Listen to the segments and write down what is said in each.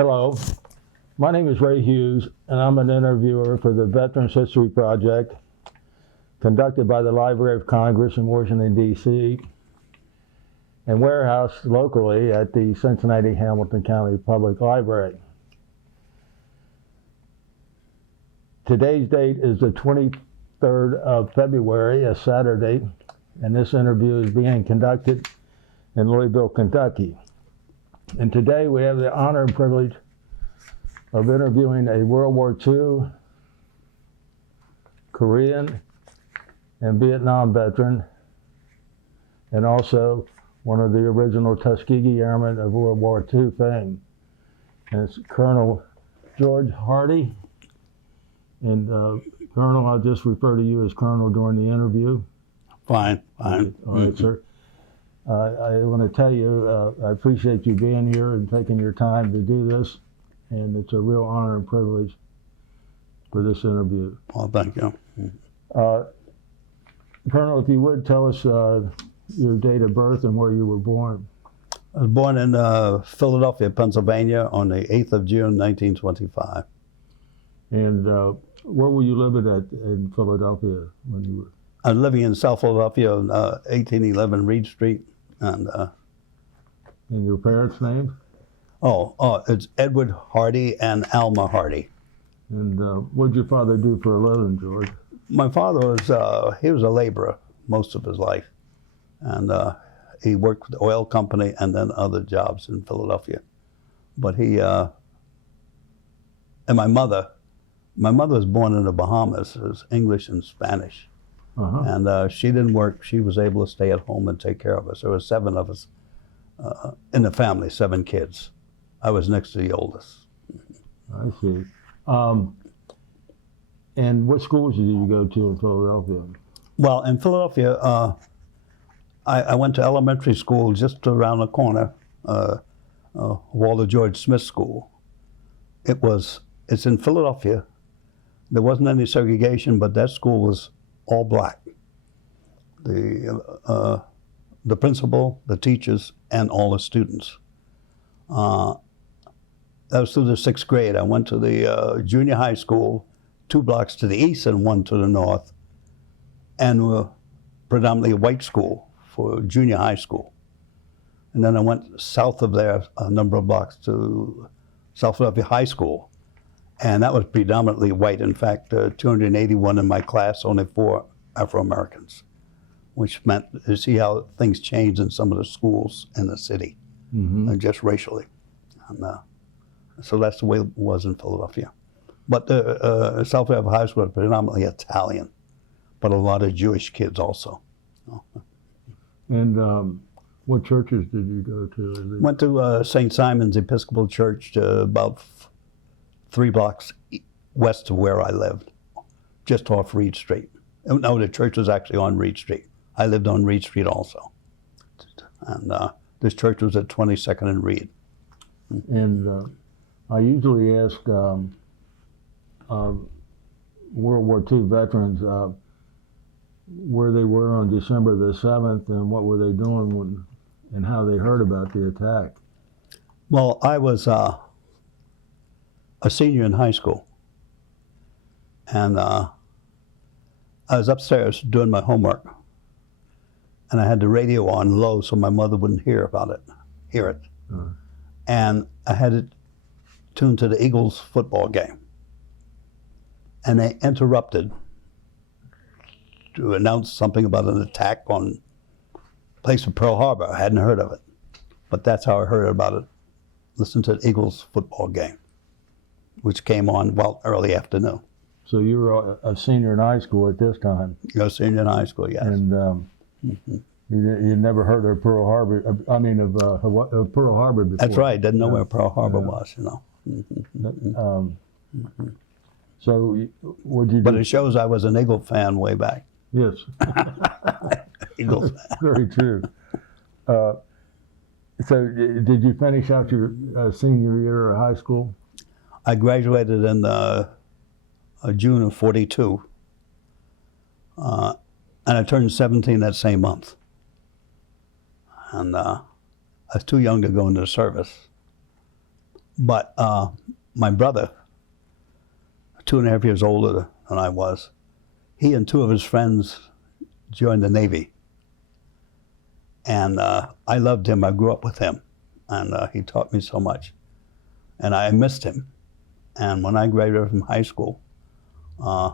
Hello, my name is Ray Hughes, and I'm an interviewer for the Veterans History Project conducted by the Library of Congress in Washington, D.C., and warehoused locally at the Cincinnati Hamilton County Public Library. Today's date is the 23rd of February, a Saturday, and this interview is being conducted in Louisville, Kentucky. And today we have the honor and privilege of interviewing a World War II, Korean, and Vietnam veteran, and also one of the original Tuskegee Airmen of World War II fame. And it's Colonel George Hardy. And Colonel, I'll just refer to you as Colonel during the interview. Fine, fine. All right, sir. I want to tell you, I appreciate you being here and taking your time to do this, and it's a real honor and privilege for this interview. Well, thank you. Colonel, if you would tell us your date of birth and where you were born. I was born in Philadelphia, Pennsylvania on the 8th of June, 1925. And where were you living at in Philadelphia when you were? I was living in South Philadelphia on 1811 Reed Street. And your parents' names? It's Edward Hardy and Alma Hardy. And what did your father do for a living, George? My father was, he was a laborer most of his life. And he worked with the oil company and then other jobs in Philadelphia. But he, and my mother was born in the Bahamas. It was English and Spanish. Uh-huh. And she didn't work. She was able to stay at home and take care of us. There were 7 of us in the family, 7 kids. I was next to the oldest. I see. And what schools did you go to in Philadelphia? Well, in Philadelphia, I went to elementary school just around the corner, Walter George Smith School. It's in Philadelphia. There wasn't any segregation, but that school was all black. The principal, the teachers, and all the students. That was through the 6th grade. I went to the junior high school, 2 blocks to the east and 1 to the north, and predominantly a white school for junior high school. And then I went south of there a number of blocks to South Philadelphia High School. And that was predominantly white. In fact, 281 in my class, only 4 Afro-Americans, which meant to see how things changed in some of the schools in the city, and just racially. And so that's the way it was in Philadelphia. But South Philadelphia High School was predominantly Italian, but a lot of Jewish kids also. And what churches did you go to? Went to St. Simon's Episcopal Church about 3 blocks west of where I lived, just off Reed Street. No, the church was actually on Reed Street. I lived on Reed Street also. And this church was at 22nd and Reed. And I usually ask World War II veterans where they were on December the 7th and what were they doing and how they heard about the attack. Well, I was a senior in high school, and I was upstairs doing my homework, and I had the radio on low so my mother wouldn't hear it. And I had it tuned to the Eagles football game, and they interrupted to announce something about an attack on a place in Pearl Harbor. I hadn't heard of it, but that's how I heard about it. Listened to the Eagles football game, which came on, early afternoon. So you were a senior in high school at this time? I was senior in high school, yes. And you never heard of Pearl Harbor, of Pearl Harbor before? That's right, didn't know where Pearl Harbor was, you know. So what'd you do? But it shows I was an Eagle fan way back. Yes. Eagles fan. Very true. So did you finish out your senior year of high school? I graduated in June of '42, and I turned 17 that same month. And I was too young to go into the service. But my brother, 2.5 years older than I was, he and 2 of his friends joined the Navy. And I loved him. I grew up with him. And he taught me so much. And I missed him. And when I graduated from high school, I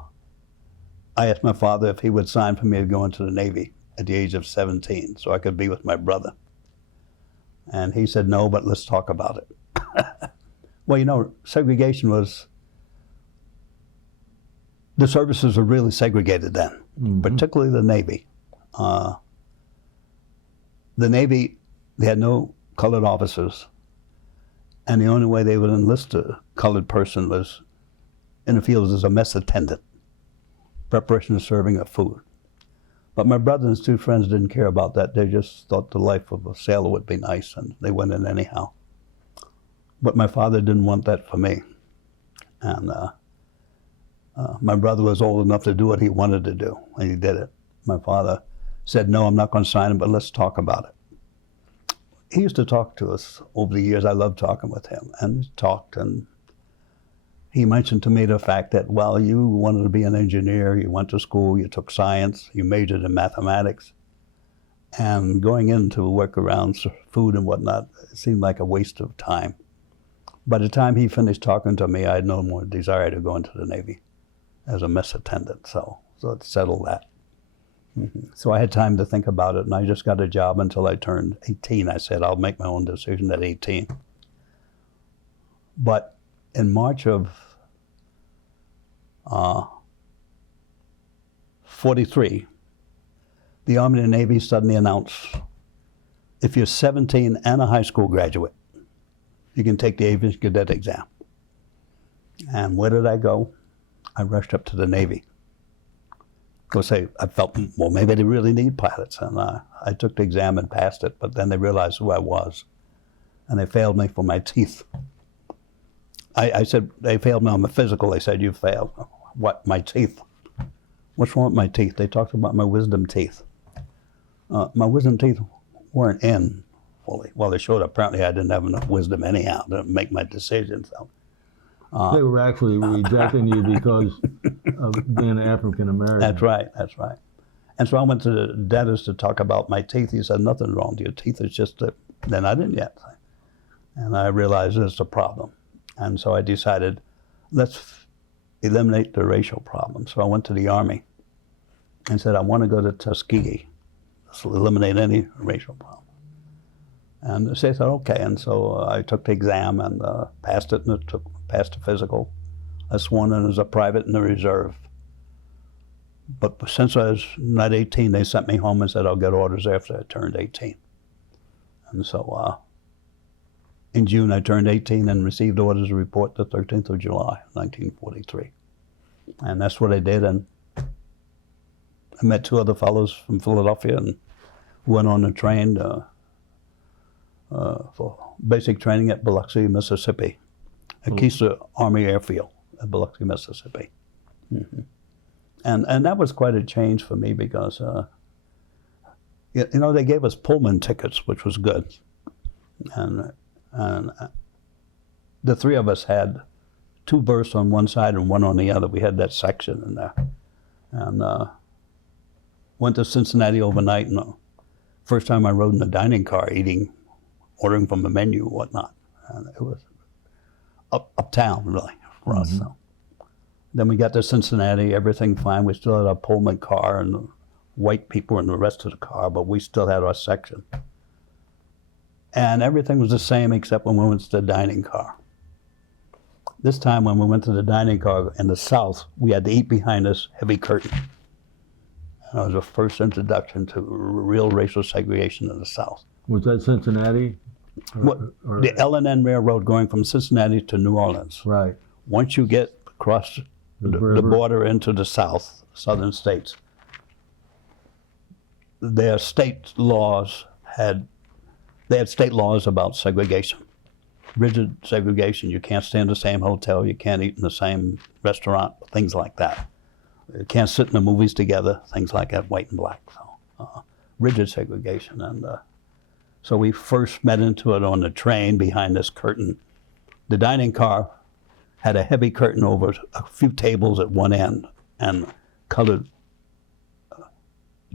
asked my father if he would sign for me to go into the Navy at the age of 17 so I could be with my brother. And he said, no, but let's talk about it. Well, you know, segregation was, the services were really segregated then, particularly the Navy. The Navy, they had no colored officers, and the only way they would enlist a colored person was in the field as a mess attendant, preparation and serving of food. But my brother and his 2 friends didn't care about that. They just thought the life of a sailor would be nice, and they went in anyhow. But my father didn't want that for me. And my brother was old enough to do what he wanted to do, and he did it. My father said, no, I'm not going to sign him, but let's talk about it. He used to talk to us over the years. I loved talking with him, and we talked, and he mentioned to me the fact that, well, you wanted to be an engineer, you went to school, you took science, you majored in mathematics, and going into work around food and whatnot, it seemed like a waste of time. By the time he finished talking to me, I had no more desire to go into the Navy as a mess attendant, so it settled that. So I had time to think about it, and I just got a job until I turned 18. I said, I'll make my own decision at 18. But in March of 43, the Army and the Navy suddenly announced, if you're 17 and a high school graduate, you can take the aviation cadet exam. And where did I go? I rushed up to the Navy. Because I felt, well, maybe they really need pilots. And I took the exam and passed it, but then they realized who I was. And they failed me for my teeth. I said, they failed me on the physical. They said, you failed. What, my teeth? What's wrong with my teeth? They talked about my wisdom teeth. My wisdom teeth weren't in fully. Well, they showed apparently I didn't have enough wisdom anyhow to make my decisions. So, they were actually rejecting you because of being African American. That's right, that's right. And so I went to the dentist to talk about my teeth. He said, nothing wrong with your teeth, it's just that, then I didn't yet. And I realized it's a problem. And so I decided, let's eliminate the racial problem. So I went to the Army and said, I want to go to Tuskegee. Let's eliminate any racial problem. And they said, okay. And so I took the exam and passed it, and passed the physical. I sworn in as a private in the reserve. But since I was not 18, they sent me home and said, I'll get orders after I turned 18. And so in June, I turned 18 and received orders to report the 13th of July, 1943. And that's what I did. And I met 2 other fellows from Philadelphia and went on the train for basic training at Biloxi, Mississippi, at Keesler Army Airfield at Biloxi, Mississippi. And that was quite a change for me because, you know, they gave us Pullman tickets, which was good. And the 3 of us had 2 berths on one side and 1 on the other. We had that section in there. And went to Cincinnati overnight, and the first time I rode in the dining car, ordering from the menu and whatnot. And it was uptown, really, for us. So. Then we got to Cincinnati, everything fine. We still had our Pullman car and the white people in the rest of the car, but we still had our section. And everything was the same except when we went to the dining car. This time when we went to the dining car in the South, we had to eat behind this heavy curtain. And it was the first introduction to real racial segregation in the South. Was that Cincinnati? Or the L&N Railroad going from Cincinnati to New Orleans. Right. Once you get across the border into the South, southern states, their state laws had state laws about segregation. Rigid segregation. You can't stay in the same hotel, you can't eat in the same restaurant, things like that. You can't sit in the movies together, things like that, white and black. So, rigid segregation. And so we first met into it on the train behind this curtain The dining car had a heavy curtain over a few tables at one end, and colored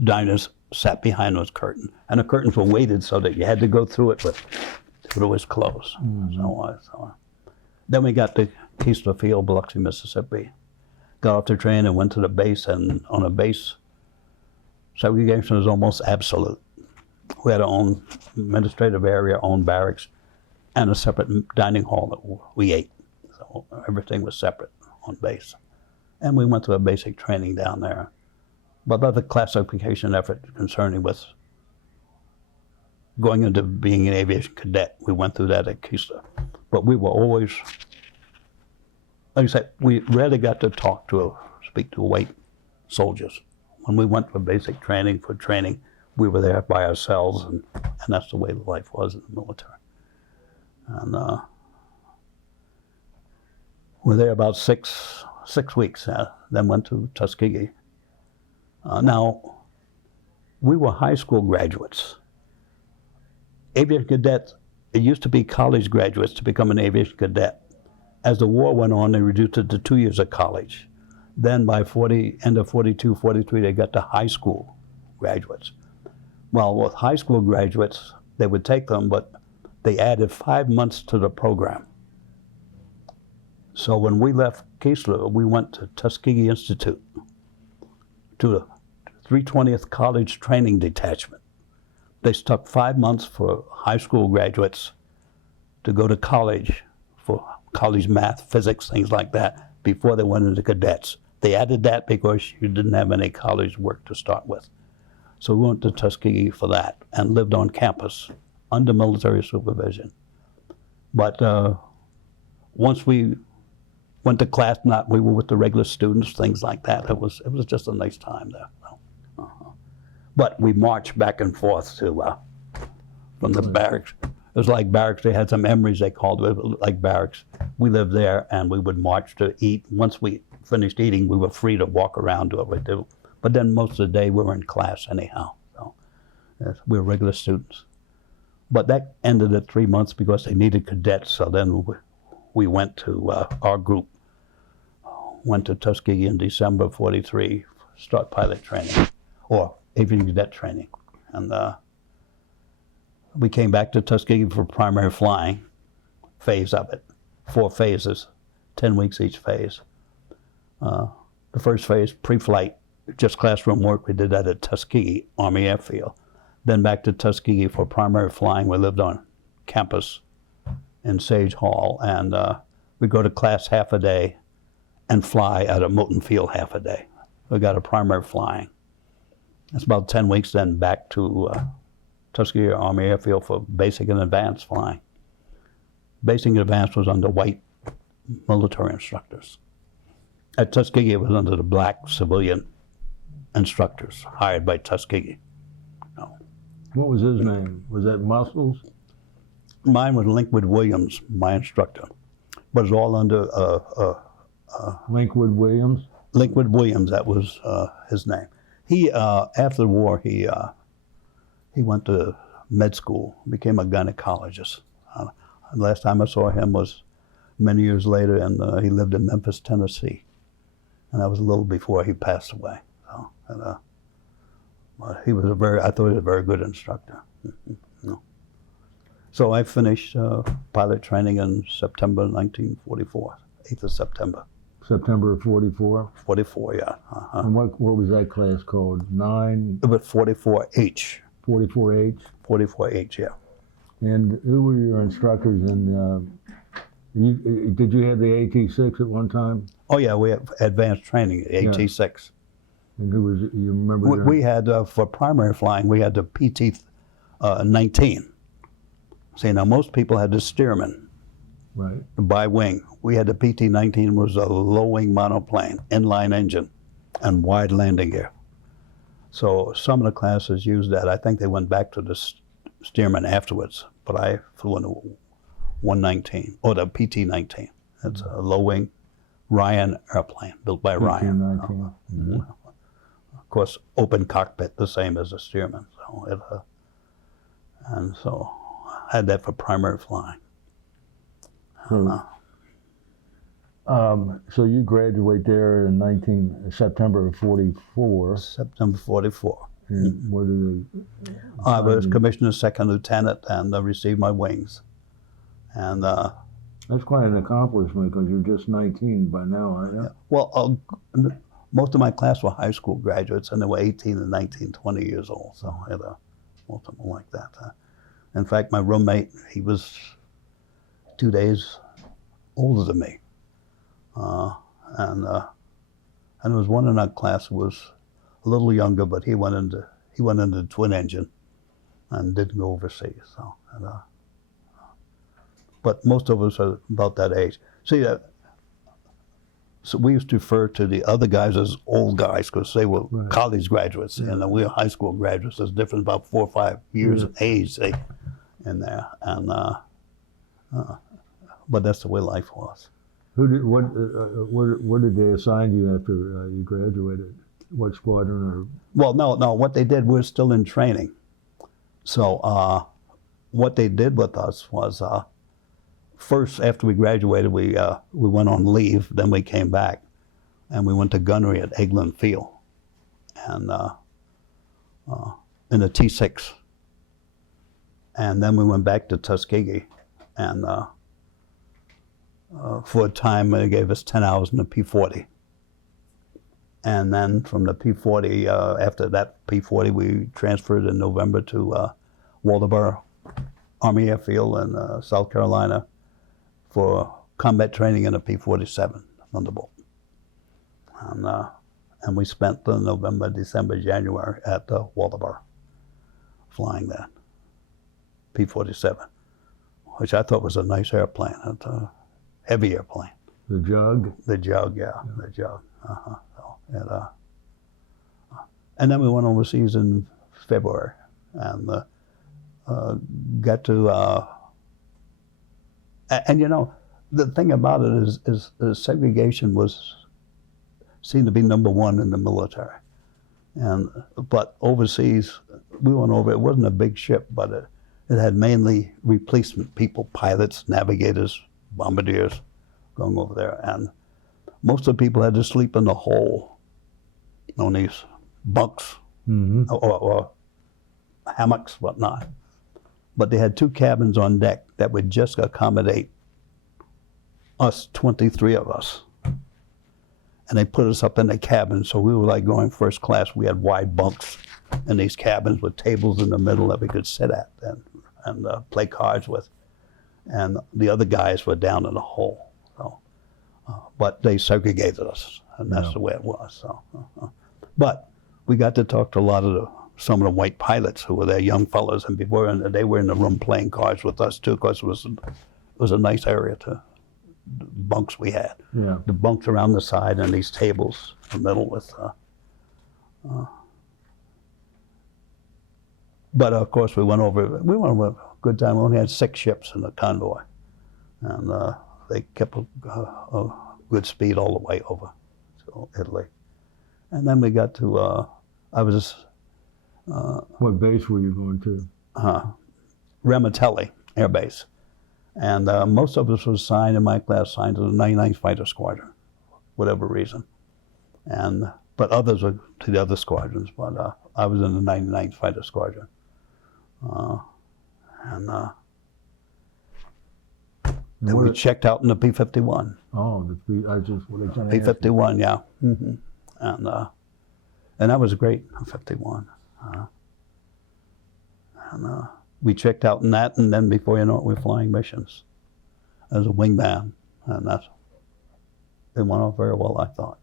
diners sat behind those curtains. And the curtains were weighted so that you had to go through it, but it would always close. Then we got to Keesler Field, Biloxi, Mississippi. Got off the train and went to the base, and on a base, segregation was almost absolute. We had our own administrative area, own barracks, and a separate dining hall that we ate. So everything was separate on base. And we went through a basic training down there. But other classification effort concerning with going into being an aviation cadet, we went through that at Keesler. But we were always, like I said, we rarely got to speak to white soldiers. When we went for basic training, we were there by ourselves, and that's the way life was in the military. And we were there about six weeks, then went to Tuskegee. Now, we were high school graduates. Aviation cadets, it used to be college graduates to become an aviation cadet. As the war went on, they reduced it to 2 years of college. Then by end of 42, 43, they got to high school graduates. Well, with high school graduates, they would take them, but they added 5 months to the program. So when we left Keesler, we went to Tuskegee Institute, to the 320th College Training Detachment. They stuck 5 months for high school graduates to go to college for college math, physics, things like that, before they went into cadets. They added that because you didn't have any college work to start with. So we went to Tuskegee for that and lived on campus under military supervision. But once we went to class, we were with the regular students, things like that. It was just a nice time there. But we marched back and forth to from the barracks. It was like barracks. They had some memories, they called it like barracks. We lived there, and we would march to eat. Once we finished eating, we were free to walk around, do what we do. But then most of the day, we were in class anyhow. So yes, we were regular students. But that ended at 3 months because they needed cadets. So then we went to, our group went to Tuskegee in December of 43, start pilot training, or aviation cadet training. And we came back to Tuskegee for primary flying phase of it. 4 phases, 10 weeks each phase. The first phase, pre-flight, just classroom work, we did that at Tuskegee Army Airfield. Then back to Tuskegee for primary flying. We lived on campus in Sage Hall, and we go to class half a day and fly at a Moulton Field half a day. We got a primary flying. It's about 10 weeks, then back to Tuskegee Army Airfield for basic and advanced flying. Basic and advanced was under white military instructors. At Tuskegee, it was under the black civilian instructors hired by Tuskegee. No. What was his name? Was that Muscles? Mine was Linkwood Williams, my instructor. But it was all under Linkwood Williams? Linkwood Williams, that was his name. He, after the war, he went to med school, became a gynecologist. Last time I saw him was many years later, and he lived in Memphis, Tennessee. And that was a little before he passed away. So, he was I thought he was a very good instructor. So I finished pilot training in September 1944, 8th of September. September of 44? 44, yeah. And what was that class called? 9? It was 44H. 44H? 44H, yeah. And who were your instructors? And did you have the AT-6 at one time? Oh yeah, we had advanced training, AT-6. Yeah. And who was it? You remember? We had, for primary flying, we had the PT-19. See, now most people had the Stearman. Right. By wing. We had the PT-19, was a low-wing monoplane, inline engine, and wide landing gear. So some of the classes used that. I think they went back to the Stearman afterwards, but I flew in the 119, or the PT-19. It's a low-wing Ryan airplane, built by Ryan. PT-19. Of course, open cockpit, the same as a Stearman. So, and so I had that for primary flying. So you graduate there in September of 44. September 44. And what did I was commissioned as second lieutenant and received my wings. And that's quite an accomplishment because you're just 19 by now, aren't you? well, most of my class were high school graduates, and they were 18 and 19, 20 years old. So I had most of them like that. In fact, my roommate, he was 2 days older than me. And there was one in our class who was a little younger, but he went into the twin engine and didn't go overseas. So, but most of us are about that age. See, so we used to refer to the other guys as old guys because they were college graduates, and we were high school graduates. There's different about 4 or 5 years of age in there, and but that's the way life was. What did they assign you after you graduated? What squadron or? Well, no. What they did, we're still in training. So what they did with us was first, after we graduated, we went on leave. Then we came back, and we went to gunnery at Eglin Field, and in the T6. And then we went back to Tuskegee, and for a time they gave us 10 hours in the P-40. And then from the P-40, after that P-40, we transferred in November to Waldoboro Army Airfield in South Carolina for combat training in a P-47 Thunderbolt. And we spent November, December, January at Waldoboro flying that P-47, which I thought was a nice airplane, a heavy airplane. The Jug? The Jug, yeah. The Jug. And then we went overseas in February and got to, and you know, the thing about it is segregation seemed to be #1 in the military. But overseas, we went over, it wasn't a big ship, but it had mainly replacement people, pilots, navigators, bombardiers going over there. And most of the people had to sleep in the hole on these bunks or hammocks, whatnot. But they had 2 cabins on deck that would just accommodate us, 23 of us. And they put us up in the cabin, so we were like going first class. We had wide bunks in these cabins with tables in the middle that we could sit at and play cards with. And the other guys were down in the hole. So, but they segregated us, and that's the way it was. So, but we got to talk to some of the white pilots who were there, young fellows, and they were in the room playing cards with us too, because it was a nice area to the bunks we had. Yeah. The bunks around the side and these tables in the middle with. But of course, we went over a good time. We only had 6 ships in the convoy, and they kept a good speed all the way over to Italy. And then we got to, what base were you going to? Ramitelli Air Base. And most of us was signed in my class, signed to the 99th Fighter Squadron, whatever reason. But others were to the other squadrons, but I was in the 99th Fighter Squadron. Then we checked out in the P-51. Oh, what I P-51, yeah. Mm-hmm. And that was great, a 51. We checked out in that, and then before you know it, we were flying missions as a wingman, and it went off very well, I thought.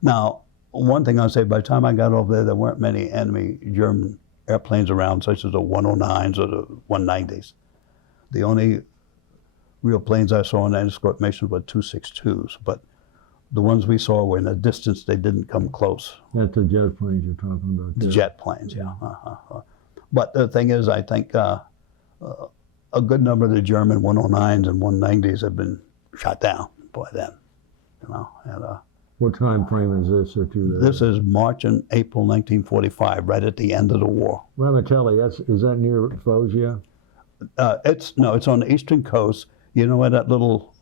Now, one thing I'll say, by the time I got over there weren't many enemy German airplanes around, such as the 109s or the 190s. The only real planes I saw in that escort mission were 262s, but the ones we saw were in the distance, they didn't come close. That's the jet planes you're talking about. The jet planes, yeah. But the thing is, I think a good number of the German 109s and 190s have been shot down by then. You know. What time frame is this that you? This is March and April 1945, right at the end of the war. Ramitelli, is that near Foggia? It's on the eastern coast. You know where that little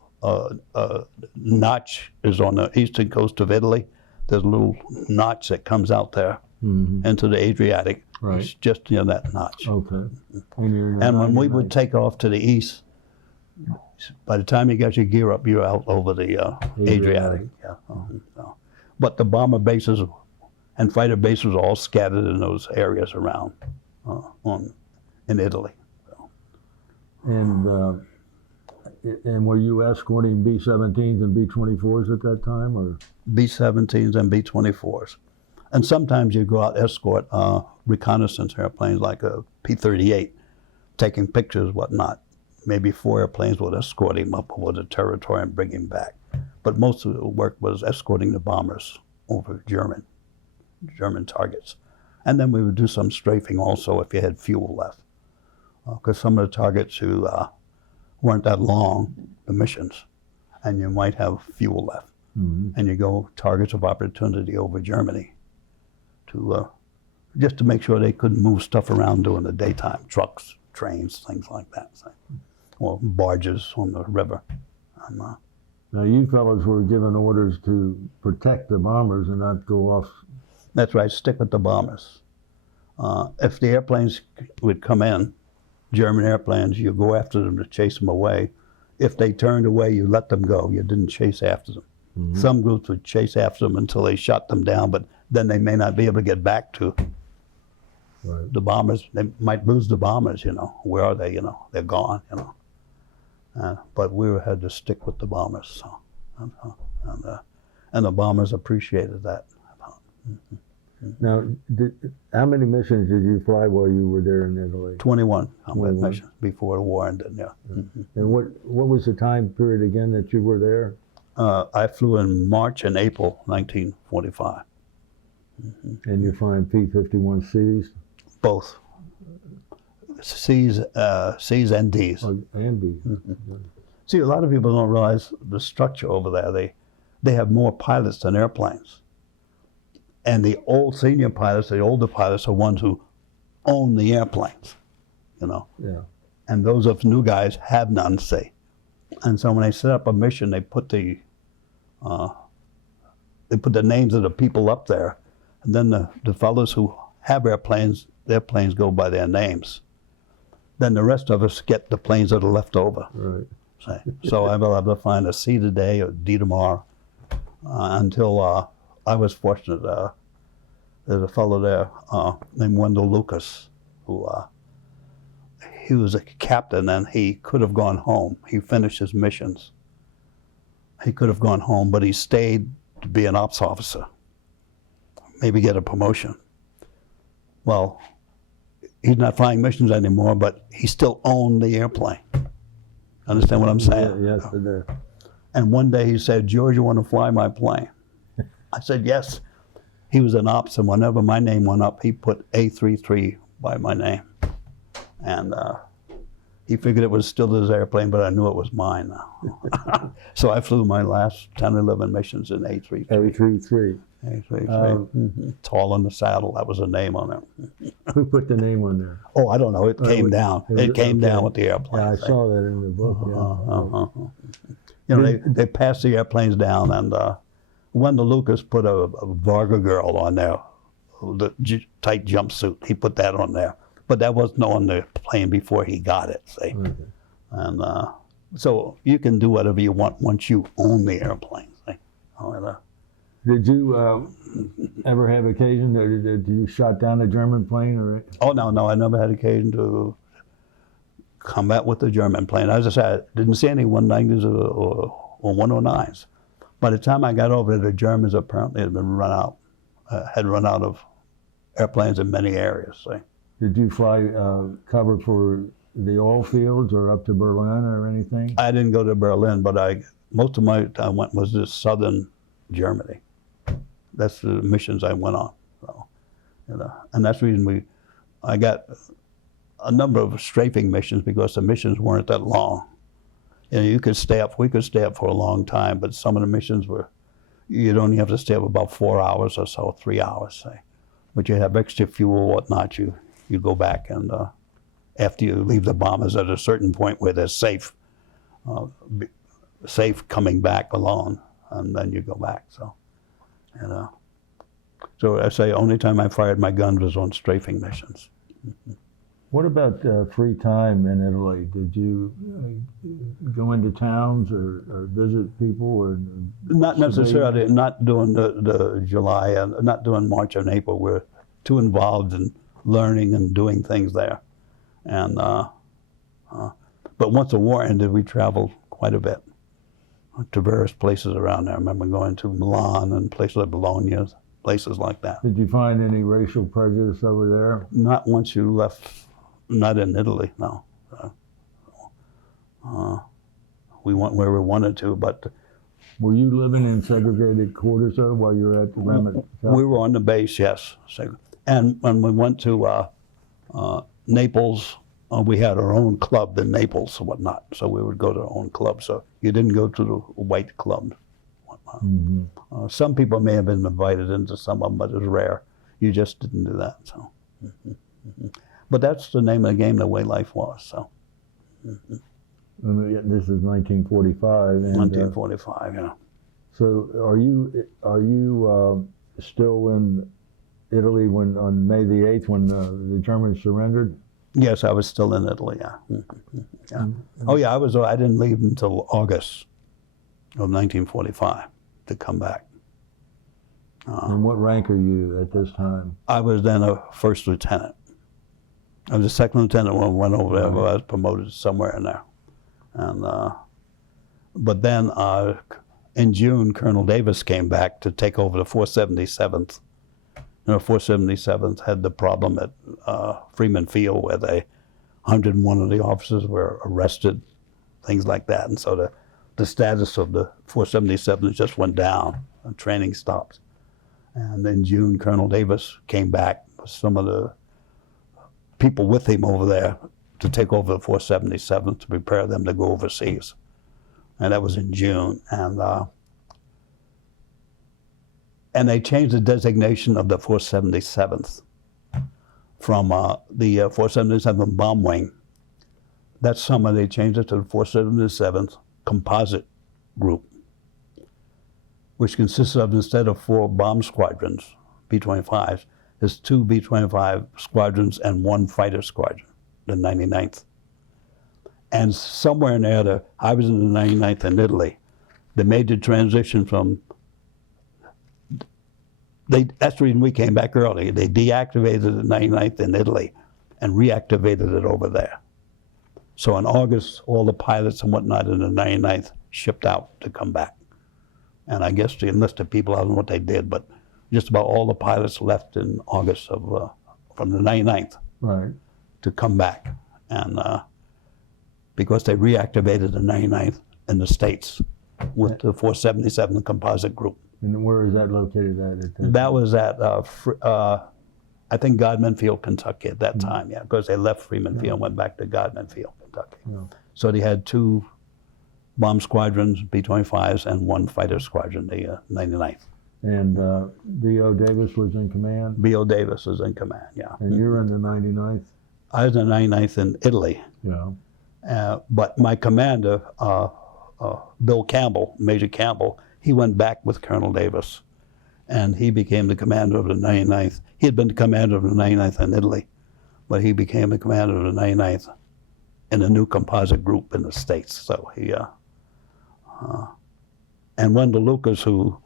notch is on the eastern coast of Italy? There's a little notch that comes out there into the Adriatic. Right. It's just near that notch. Okay. And when we would take off to the east, by the time you got your gear up, you're out over the Adriatic. Yeah. So. But the bomber bases and fighter bases were all scattered in those areas around in Italy. So. And were you escorting B-17s and B-24s at that time, or? B-17s and B-24s. And sometimes you go out escort reconnaissance airplanes like a P-38, taking pictures, whatnot. Maybe 4 airplanes would escort him up over the territory and bring him back. But most of the work was escorting the bombers over German targets. And then we would do some strafing also if you had fuel left. Because some of the targets who weren't that long, the missions, and you might have fuel left. And you go targets of opportunity over Germany to just to make sure they couldn't move stuff around during the daytime, trucks, trains, things like that, or barges on the river. Now you fellows were given orders to protect the bombers and not go off. That's right, stick with the bombers. If the airplanes would come in, German airplanes, you go after them to chase them away. If they turned away, you let them go. You didn't chase after them. Some groups would chase after them until they shot them down, but then they may not be able to get back to the bombers. They might lose the bombers, Where are they, They're gone, But we had to stick with the bombers. So, and the bombers appreciated that. Now, how many missions did you fly while you were there in Italy? 21 combat missions before the war ended, yeah. And what was the time period again that you were there? I flew in March and April 1945. And you're flying P-51Cs? Both. C's and D's. Oh, and B's. See, a lot of people don't realize the structure over there. They have more pilots than airplanes. And the old senior pilots, the older pilots, are ones who own the airplanes, Yeah. And those of new guys have none, say. And so when they set up a mission, they put the names of the people up there, and then the fellows who have airplanes, their planes go by their names. Then the rest of us get the planes that are left over. Right. So I will have to find a C today or D tomorrow until I was fortunate. There's a fellow there named Wendell Lucas who he was a captain and he could have gone home. He finished his missions. He could have gone home, but he stayed to be an ops officer, maybe get a promotion. Well, he's not flying missions anymore, but he still owned the airplane. Understand what I'm saying? Yes, I do. And one day he said, "George, you want to fly my plane?" I said, "Yes." He was an ops, and whenever my name went up, he put A33 by my name. And he figured it was still his airplane, but I knew it was mine now. So I flew my last 10 or 11 missions in A33. A33. A33. Tall in the saddle, that was a name on it. Who put the name on there? Oh, I don't know, it came down. It came down with the airplane. Yeah, I saw that in the book, They passed the airplanes down, and Wendell Lucas put a Varga girl on there, the tight jumpsuit. He put that on there. But that wasn't on the plane before he got it, see. Okay. And so you can do whatever you want once you own the airplane, see. Did you ever have occasion, did you shot down a German plane? Or? Oh, no, I never had occasion to combat with the German plane. As I said, I didn't see any 190s or 109s. By the time I got over there, the Germans apparently had run out of airplanes in many areas, see. Did you fly cover for the oil fields or up to Berlin or anything? I didn't go to Berlin, but most of my time was just southern Germany. That's the missions I went on. So, and that's the reason I got a number of strafing missions because the missions weren't that long. We could stay up for a long time, but some of the missions you'd only have to stay up about 4 hours or so, 3 hours, say. But you have extra fuel, whatnot, you go back, and after you leave the bombers at a certain point where they're safe, be safe coming back alone, and then you go back. So, you know. So I say, only time I fired my gun was on strafing missions. What about free time in Italy? Did you go into towns or visit people? Or Not necessarily, not during the July, and not during March and April. We're too involved in learning and doing things there. And but once the war ended, we traveled quite a bit to various places around there. I remember going to Milan and places like Bologna, places like that. Did you find any racial prejudice over there? Not once you left, not in Italy, no. We went where we wanted to, but... Were you living in segregated quarters though while you were at the Ramitelli? We were on the base, yes. And when we went to Naples, we had our own club in Naples and whatnot, so we would go to our own club. So you didn't go to the white club. Mm-hmm. Some people may have been invited into some of them, but it was rare. You just didn't do that. So, but that's the name of the game, the way life was. So, this is 1945. And, 1945, yeah. So, are you still in Italy when on May the 8th when the Germans surrendered? Yes, I was still in Italy. Yeah. Yeah. Mm-hmm. Oh yeah, I was. I didn't leave until August of 1945 to come back. And what rank are you at this time? I was then a first lieutenant. I was a second lieutenant when I went over there, but I was promoted somewhere in there. And but then in June, Colonel Davis came back to take over the 477th. You know, 477th had the problem at Freeman Field where 101 of the officers were arrested, things like that. And so the status of the 477th just went down, and training stopped. And in June, Colonel Davis came back with some of the people with him over there to take over the 477th to prepare them to go overseas. And that was in June. And they changed the designation of the 477th from the 477th Bomb Wing. That summer they changed it to the 477th Composite Group, which consists of, instead of 4 bomb squadrons, B-25s, there's 2 B-25 squadrons and 1 fighter squadron, the 99th. And somewhere in there, I was in the 99th in Italy, they made the transition from, that's the reason we came back early. They deactivated the 99th in Italy and reactivated it over there. So in August, all the pilots and whatnot in the 99th shipped out to come back. And I guess the enlisted people, I don't know what they did, but just about all the pilots left in August of from the 99th to come back. And because they reactivated the 99th in the States with the 477 Composite Group. And where is that located at? That was at, I think, Godman Field, Kentucky at that time, yeah, because they left Freeman Field and went back to Godman Field, Kentucky. So they had 2 bomb squadrons, B-25s, and 1 fighter squadron, the 99th. And B.O. Davis was in command? B.O. Davis was in command, yeah. And you're in the 99th? I was in the 99th in Italy. Yeah. But my commander, Bill Campbell, Major Campbell, he went back with Colonel Davis, and he became the commander of the 99th. He had been the commander of the 99th in Italy, but he became the commander of the 99th in a new composite group in the States. So he, and Wendell Lucas, who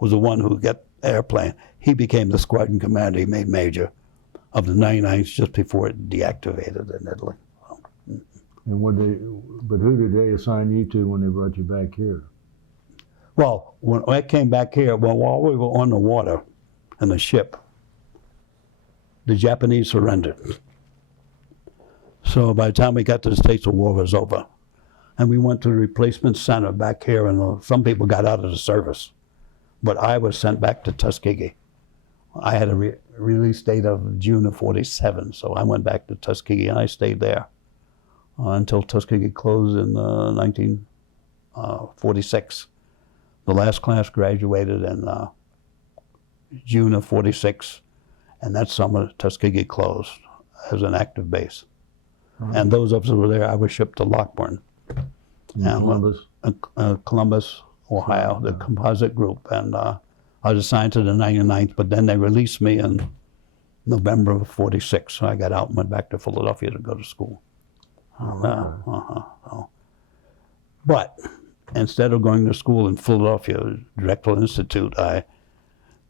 was the one who got the airplane, he became the squadron commander. He made major of the 99th just before it deactivated in Italy. And but who did they assign you to when they brought you back here? Well, when I came back here, while we were on the water in the ship, the Japanese surrendered. So by the time we got to the States, the war was over. And we went to the replacement center back here, and some people got out of the service. But I was sent back to Tuskegee. I had a release date of June of 47, so I went back to Tuskegee, and I stayed there until Tuskegee closed in 1946. The last class graduated in June of 46, and that summer Tuskegee closed as an active base. And those of us who were there, I was shipped to Lockbourne. In Columbus? Columbus, Ohio, the composite group. And I was assigned to the 99th, but then they released me in November of '46. So I got out and went back to Philadelphia to go to school. But instead of going to school in Philadelphia, Drexel Institute, I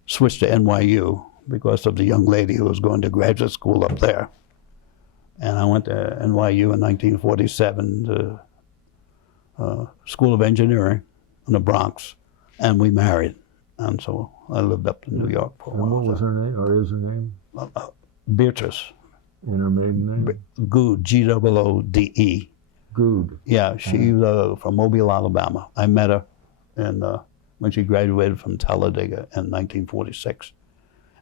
switched to NYU because of the young lady who was going to graduate school up there. And I went to NYU in 1947 to School of Engineering in the Bronx, and we married. And so I lived up in New York for a while. And what was her name, or is her name? Beatrice. And her maiden name? Good, G-O-O-D-E. Good. Yeah, she's from Mobile, Alabama. I met her when she graduated from Talladega in 1946.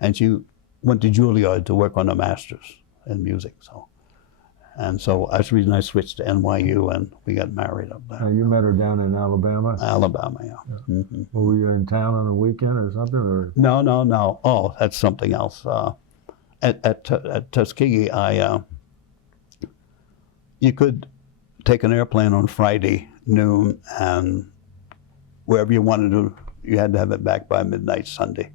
And she went to Juilliard to work on a master's in music. And so that's the reason I switched to NYU, and we got married up there. And you met her down in Alabama? Alabama, yeah. Mm-hmm. Well, were you in town on a weekend or something? Or? No. Oh, that's something else. At Tuskegee, you could take an airplane on Friday noon, and wherever you wanted to, you had to have it back by midnight Sunday.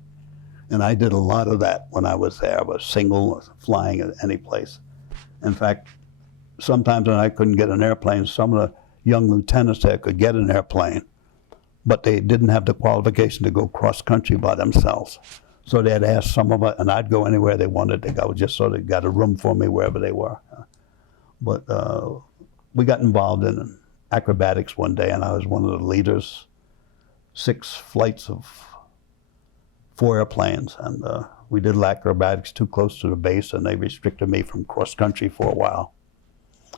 And I did a lot of that when I was there. I was single, flying at any place. In fact, sometimes when I couldn't get an airplane, some of the young lieutenants there could get an airplane, but they didn't have the qualification to go cross-country by themselves. So they had asked some of us, and I'd go anywhere they wanted to go, just so they got a room for me wherever they were. But we got involved in acrobatics one day, and I was one of the leaders. 6 flights of 4 airplanes, and we did acrobatics too close to the base, and they restricted me from cross-country for a while.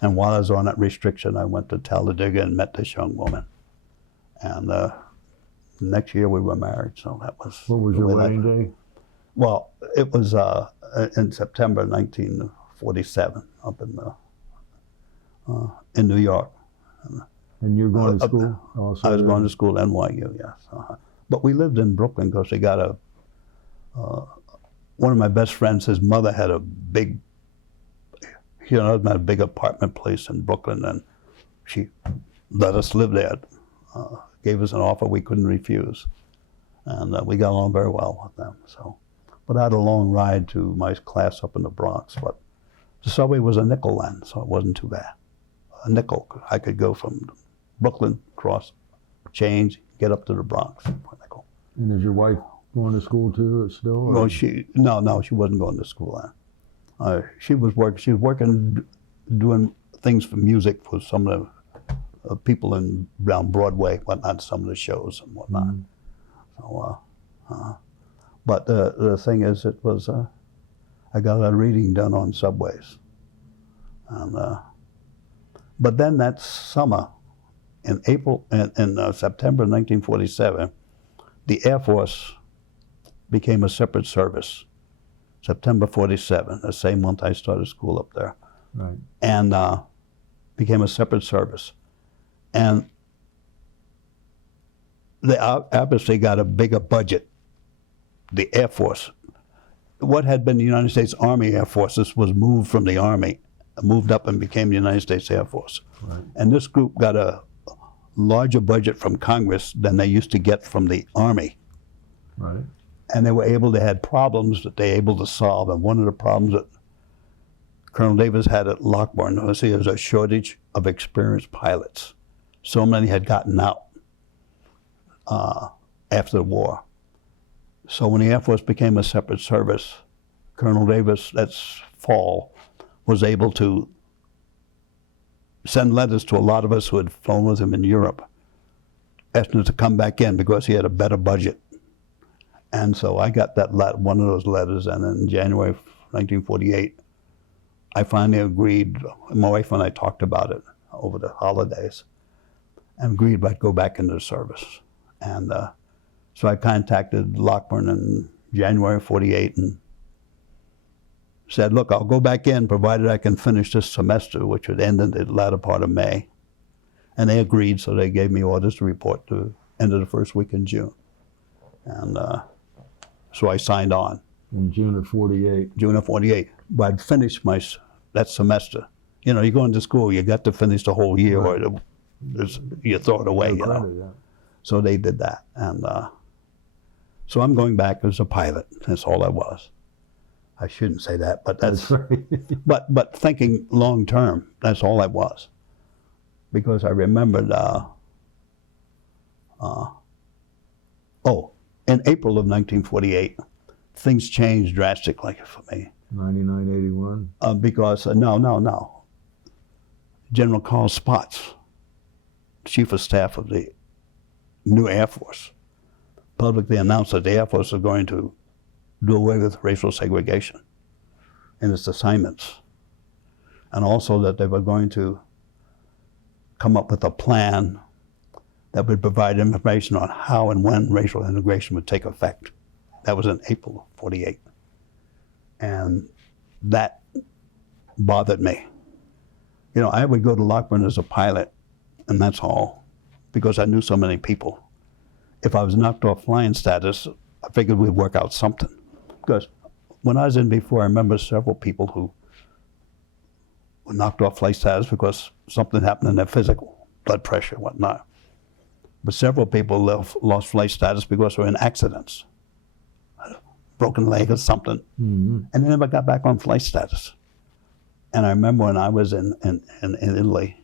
And while I was on that restriction, I went to Talladega and met this young woman. And next year we were married, so that was... What was your wedding day? Well, it was in September 1947 up in New York. And you're going to school also? I was going to school at NYU, yes. But we lived in Brooklyn because they got one of my best friends, his mother had a big, a big apartment place in Brooklyn, and she let us live there. Gave us an offer we couldn't refuse. And we got along very well with them. So, but I had a long ride to my class up in the Bronx, but the subway was a nickel then, so it wasn't too bad. A nickel, I could go from Brooklyn, cross, change, get up to the Bronx for a nickel. And is your wife going to school too still? Or? Well, she wasn't going to school then. She was working, doing things for music for some of the people around Broadway, whatnot, some of the shows and whatnot. Mm-hmm. So, but the thing is, it was, I got a lot of reading done on subways. And, but then that summer, in September 1947, the Air Force became a separate service. September '47, the same month I started school up there. Right. And became a separate service. And they obviously got a bigger budget. The Air Force, what had been the United States Army Air Forces was moved from the Army, moved up and became the United States Air Force. Right. And this group got a larger budget from Congress than they used to get from the Army. Right. And they had problems that they were able to solve. And one of the problems that Colonel Davis had at Lockbourne was there was a shortage of experienced pilots. So many had gotten out after the war. So when the Air Force became a separate service, Colonel Davis, that's fall, was able to send letters to a lot of us who had flown with him in Europe, asking us to come back in because he had a better budget. And so I got one of those letters, and in January of 1948, I finally agreed. My wife and I talked about it over the holidays, and agreed I'd go back into the service. And so I contacted Lockbourne in January of '48 and said, look, I'll go back in provided I can finish this semester, which would end in the latter part of May. And they agreed, so they gave me orders to report to end of the first week in June. And so I signed on. In June of '48. June of '48. But I'd finished that semester. You know, you go into school, you got to finish the whole year. Right. you throw it away, you know. Yeah. So they did that. And so I'm going back as a pilot. That's all I was. I shouldn't say that, but that's right. but thinking long term, that's all I was. Because I remembered, in April of 1948, things changed drastically for me. 99, 81. Because, no. General Carl Spaatz, Chief of Staff of the new Air Force, publicly announced that the Air Force was going to do away with racial segregation in its assignments, and also that they were going to come up with a plan that would provide information on how and when racial integration would take effect. That was in April of 48. And that bothered me. You know, I would go to Lockburn as a pilot, and that's all, because I knew so many people. If I was knocked off flying status, I figured we'd work out something. Because when I was in before, I remember several people who were knocked off flight status because something happened in their physical, blood pressure, whatnot. But several people lost flight status because they were in accidents, a broken leg or something, and they never got back on flight status. And I remember when I was in Italy,